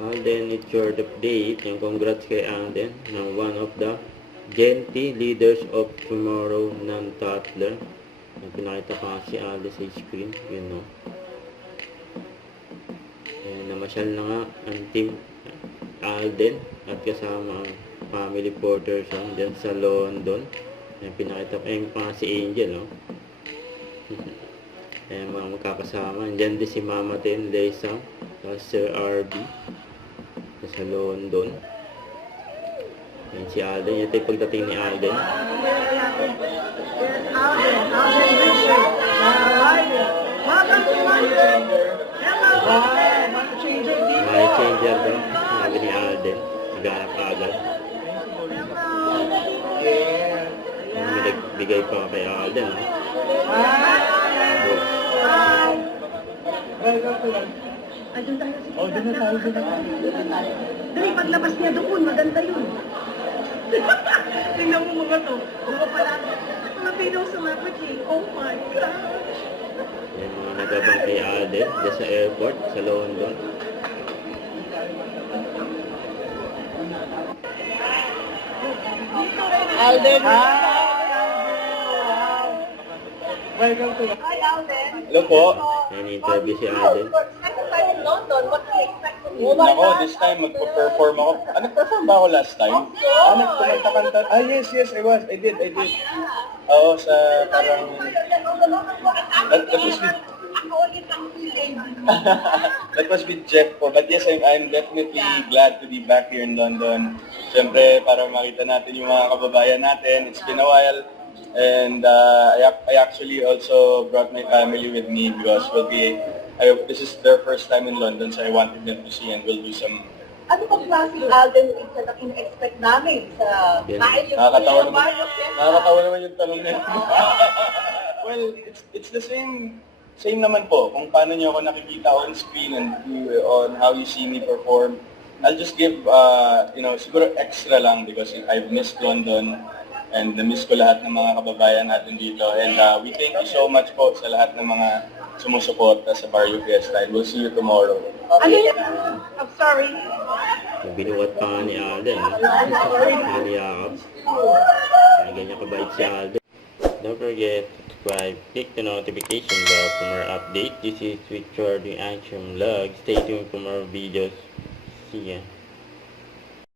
Alden, it's your update. And congrats kay Alden na one of the Gen T leaders of tomorrow ng Tatler. Pinakita pa si Alden sa screen. Yun, no? Ayan, namasyal na nga ang team Alden at kasama ang family porters dyan sa London. Ayan, pinakita pa yung pa si Angel, no? Ayan, mga magkakasama. Dyan din si Mama Ten, Lisa, Sir RB sa London. Ayan si Alden. Ito yung pagdating ni Alden. May changer daw. Sabi ni Alden. Naghanap agad. May nagbigay pa kay Alden. Ay, doon tayo. Doon na tayo. Dali, paglabas niya doon, maganda yun. Tingnan mo mga to. Mga pala, mga pinong sumapit eh. Oh my gosh. Yan mga nagabang kay Alden dyan sa airport sa London. Alden. Welcome to Hi, Alden. Hello po. Yan, interview si Alden. Second time in London, what do you expect from me? Nako, this time magpo-perform ako. Nag-perform ba ako last time? Nagkumanta-kanta. Yes, I was. I did. Oo, sa parang... That was with... That was with Jeff po. But yes, I'm definitely glad to be back here in London. Siyempre, para makita natin yung mga kababayan natin. It's been a while. And I actually also brought my family with me because this is their first time in London, so I wanted them to see and we'll do some... Ano pang klaseng Alden pizza na ina-expect namin sa kahit yung Nakakatawa naman yung tanong nila. Well, it's the same naman po. Kung paano niyo ako nakikita on screen and on how you see me perform. I'll just give, siguro extra lang because I've missed London. And na-miss ko lahat ng mga kababayan natin dito. And we thank you so much po sa lahat ng mga sumusuporta sa Barrio Fiesta. And we'll see you tomorrow. Ano yun? I'm sorry. Yung binuhat pa nga ni Alden. Naliyakap. Ay, ganyan kabait si Alden. Don't forget to subscribe, click the notification bell for more updates. This is Richard, the Action Vlog. Stay tuned for more videos. See ya.